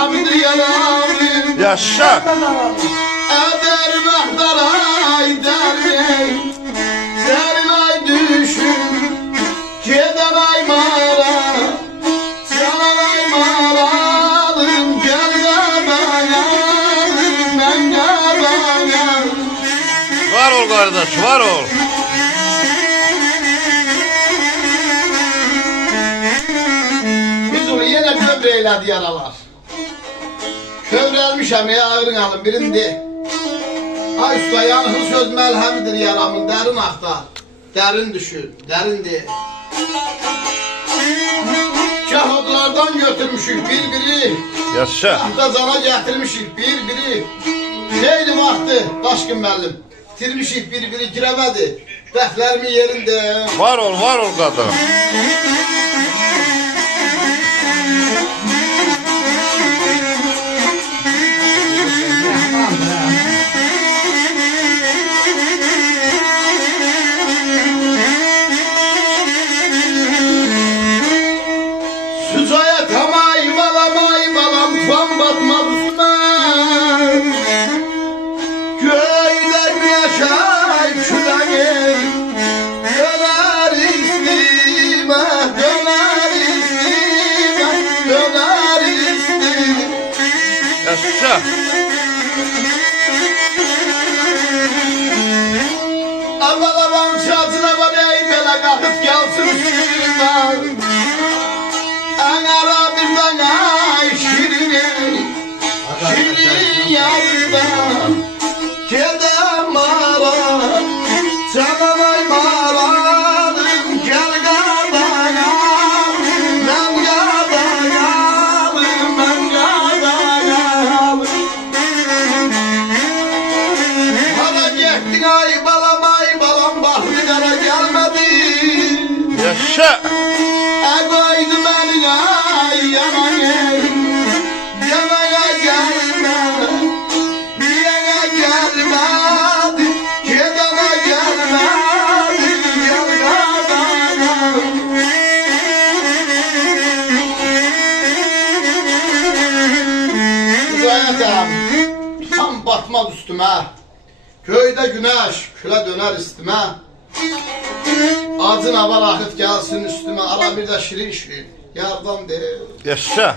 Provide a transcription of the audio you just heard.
Hamdi yanarım. Yaşa. Eder mehdaray derim. Derin ay düşün. Keden ay mara. Canan ay maralım. Gel de dayanım. Ben de dayanım. Var ol kardeş, var ol. Biz onu yine kövreylədi yaralar. Kövrəlmişəm ya ağrın alın birindi. Ay usta yanıqlı söz məlhəmidir yaramın dərin axtar. Dərin düşün, dərindir. Kağıtlardan götürmüşük bir-biri. Yaşa. Tahta cana gətirmişik bir-biri. Xeyli vaxtı Daşkın müəllim. Tirmişik bir-biri girəmədi. Dəflərimin yerində. Var ol kadın. Süzaya tamay balam fan batmaz üstüme. Köyde yaşay küleği. Döner istime, döner istime, döner istime. Yaşa. Aman şansına bana ey bela kalkıp gelsin üstüme. Anara bir bana şirin, şirin yanında. Kedem mara, cananay maralım. Gel dayanam, ben dayanam, ben dayanam. Bana gittin ay balam, bahri kara gelmedi. Yaşa. Koydu beni ay yanaya, yanaya gelme, diyene gelmedi, kedene gelmedi, yanına. Güzel tam batmaz üstüme, köyde güneş küle döner üstüme. Acın avar akıt gelsin üstüme, ara bir de şirin şirin yardan de. Yaşa.